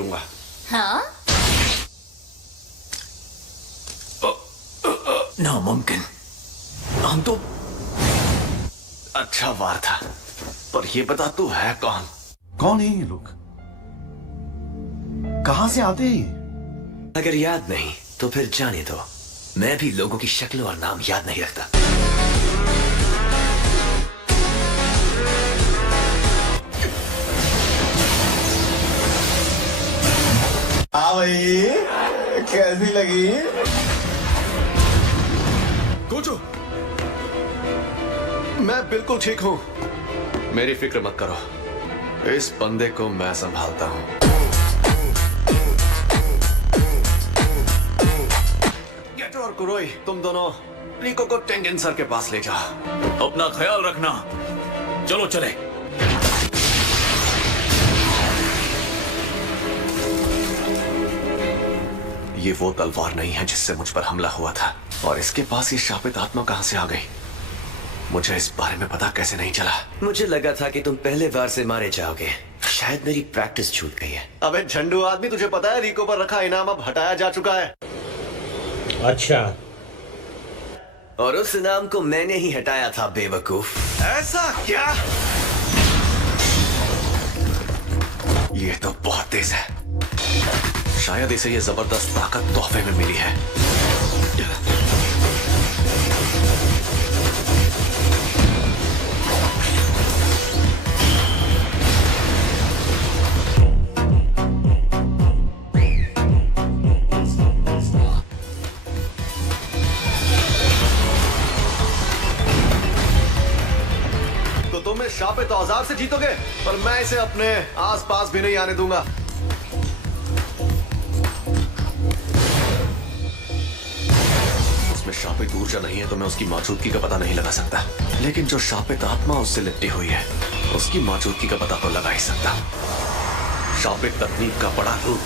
दूंगा। हाँ? नामुमकिन। हम तो अच्छा वार था, पर ये बता तू है कौन? कौन है ये लोग? कहां से आते हैं ये? अगर याद नहीं तो फिर जाने दो। मैं भी लोगों की शक्ल और नाम याद नहीं रखता। हाँ भाई, कैसी लगी? गोजो, मैं बिल्कुल ठीक हूं। मेरी फिक्र मत करो, इस बंदे को मैं संभालता हूं। गेटो और कुरोई, तुम दोनों रिको को टेंगेन सर के पास ले जाओ। अपना ख्याल रखना। चलो चले। ये वो तलवार नहीं है जिससे मुझ पर हमला हुआ था, और इसके पास ये शापित आत्मा कहां से आ गई? मुझे इस बारे में पता कैसे नहीं चला? मुझे लगा था कि तुम पहले बार से मारे जाओगे। शायद मेरी प्रैक्टिस छूट गई है। अबे झंडू आदमी, तुझे पता है रिको पर रखा इनाम अब हटाया जा चुका है। अच्छा, और उस इनाम को मैंने ही हटाया था, बेवकूफ। ऐसा क्या? ये तो बहुत तेज है। शायद इसे ये जबरदस्त ताकत तोहफे में मिली है। तो तुम इस शापित औजार से जीतोगे, पर मैं इसे अपने आसपास भी नहीं आने दूंगा। उसमें शापित ऊर्जा नहीं है तो मैं उसकी मौजूदगी का पता नहीं लगा सकता, लेकिन जो शापित आत्मा उससे लिपटी हुई है उसकी मौजूदगी का पता तो लगा ही सकता। शापित तकनीक का बड़ा रूप।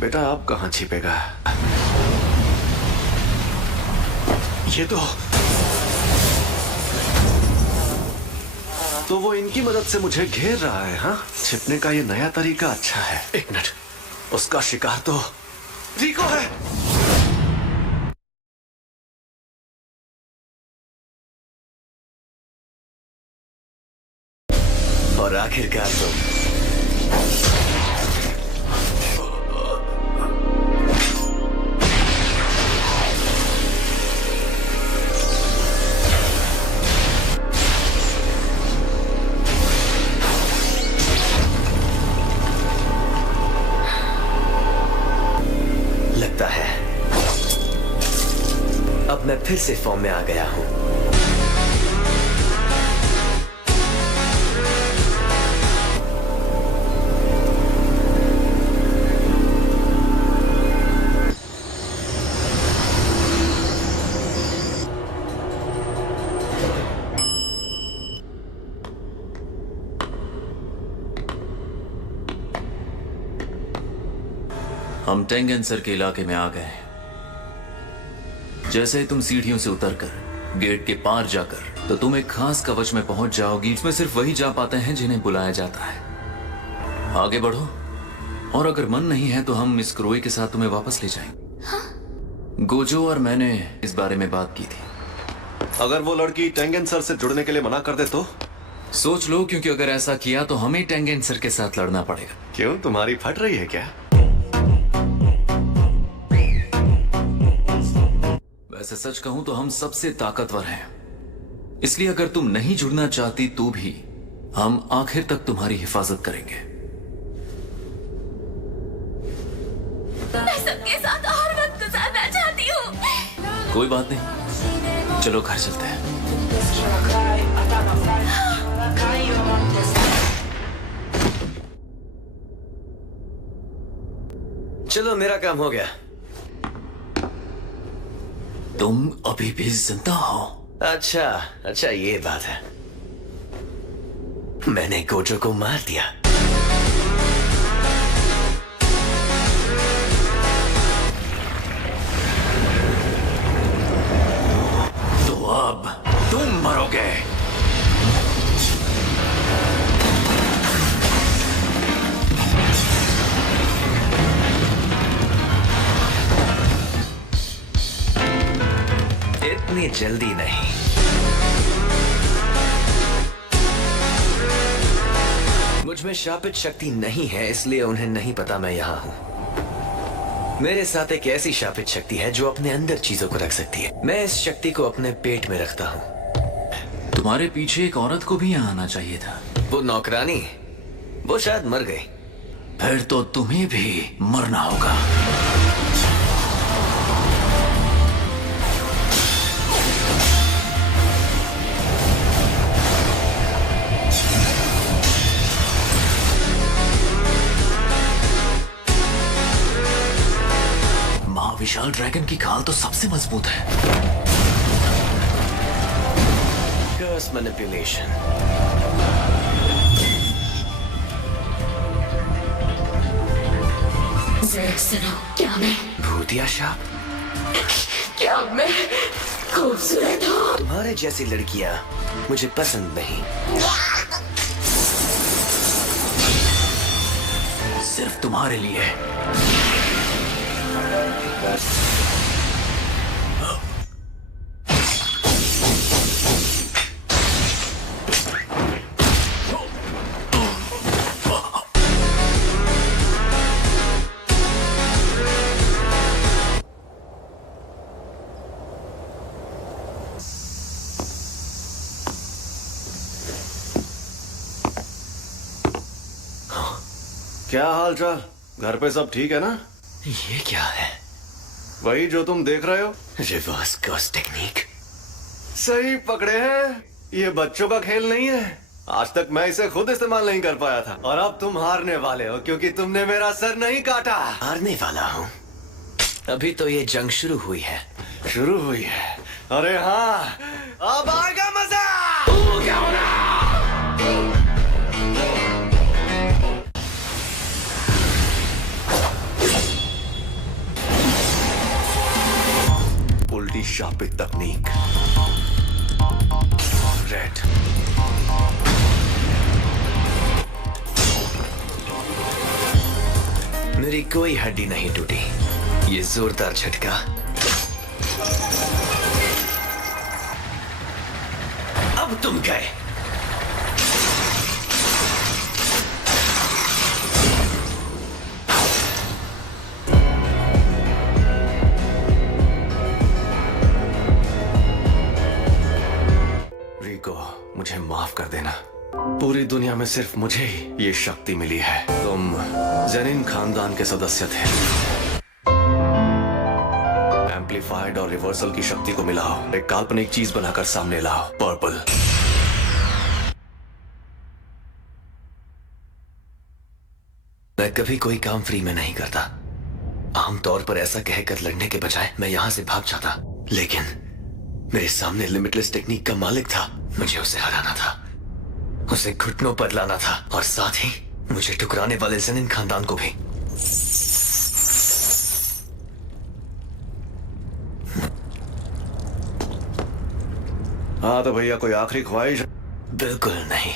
बेटा अब कहां छिपेगा? ये तो वो इनकी मदद से मुझे घेर रहा है। हाँ, छिपने का ये नया तरीका अच्छा है। एक मिनट, उसका शिकार तो रिको है। और आखिरकार तुम। लगता है अब मैं फिर से फॉर्म में आ गया हूं। हम टेंगेन सर के इलाके में आ गए। जैसे ही तुम सीढ़ियों से उतरकर गेट के पार जाकर तो तुम एक खास कवच में पहुंच जाओगी। इसमें सिर्फ वही जा पाते हैं जिन्हें बुलाया जाता है। आगे बढ़ो, और अगर मन नहीं है तो हम मिस क्रोई के साथ तुम्हें वापस ले जाएंगे। हाँ? गोजो और मैंने इस बारे में बात की थी। अगर वो लड़की टेंगेन सर से जुड़ने के लिए मना कर दे तो? सोच लो, क्योंकि अगर ऐसा किया तो हमें टेंगेन सर के साथ लड़ना पड़ेगा। क्यों, तुम्हारी फट रही है क्या? वैसे सच कहूं तो हम सबसे ताकतवर हैं, इसलिए अगर तुम नहीं जुड़ना चाहती तो भी हम आखिर तक तुम्हारी हिफाजत करेंगे। मैं सबके साथ और वक्त गुजारना चाहती हूँ। कोई बात नहीं, चलो घर चलते हैं। चलो, मेरा काम हो गया। तुम अभी भी जिंदा हो? अच्छा अच्छा, ये बात है। मैंने गोजो को मार दिया। इतनी जल्दी नहीं। मुझ में शापित शक्ति नहीं है, इसलिए उन्हें नहीं पता मैं यहाँ हूँ। मेरे साथ एक ऐसी शापित शक्ति है जो अपने अंदर चीजों को रख सकती है। मैं इस शक्ति को अपने पेट में रखता हूँ। तुम्हारे पीछे एक औरत को भी यहाँ आना चाहिए था। वो नौकरानी, वो शायद मर गई। फिर तो तुम्हें भी मरना होगा। महाविशाल ड्रैगन की खाल तो सबसे मजबूत है। कर्स मैनिपुलेशन। जरा सुनो, क्या मैं भूतिया शाप? क्या मैं खूबसूरत हूँ? तुम्हारे जैसी लड़कियां मुझे पसंद नहीं। सिर्फ तुम्हारे लिए। क्या हाल चाल? घर पे सब ठीक है ना? ये क्या है? वही जो तुम देख रहे हो। Reverse curse technique. सही पकड़े हैं। ये बच्चों का खेल नहीं है। आज तक मैं इसे खुद इस्तेमाल नहीं कर पाया था, और अब तुम हारने वाले हो क्योंकि तुमने मेरा सर नहीं काटा। हारने वाला हूँ? अभी तो ये जंग शुरू हुई है। शुरू हुई है? अरे हाँ, अब आएगा मजा। उल्टी शापित तकनीक। रेड। मेरी कोई हड्डी नहीं टूटी। ये जोरदार झटका। अब तुम गए। रिको, मुझे माफ कर देना। पूरी दुनिया में सिर्फ मुझे ही ये शक्ति मिली है। तुम जेनिन खानदान के सदस्य थे। एम्पलीफाइड और रिवर्सल की शक्ति को मिलाओ, एक काल्पनिक चीज बनाकर सामने लाओ। पर्पल। मैं कभी कोई काम फ्री में नहीं करता। आमतौर पर ऐसा कहकर लड़ने के बजाय मैं यहां से भाग जाता, लेकिन मेरे सामने लिमिटलेस टेक्निक का मालिक था। मुझे उसे हराना था, उसे घुटनों पर लाना था, और साथ ही मुझे ठुकराने वाले जेनिन खानदान को भी। हाँ तो भैया, कोई आखिरी ख्वाहिश? बिल्कुल नहीं।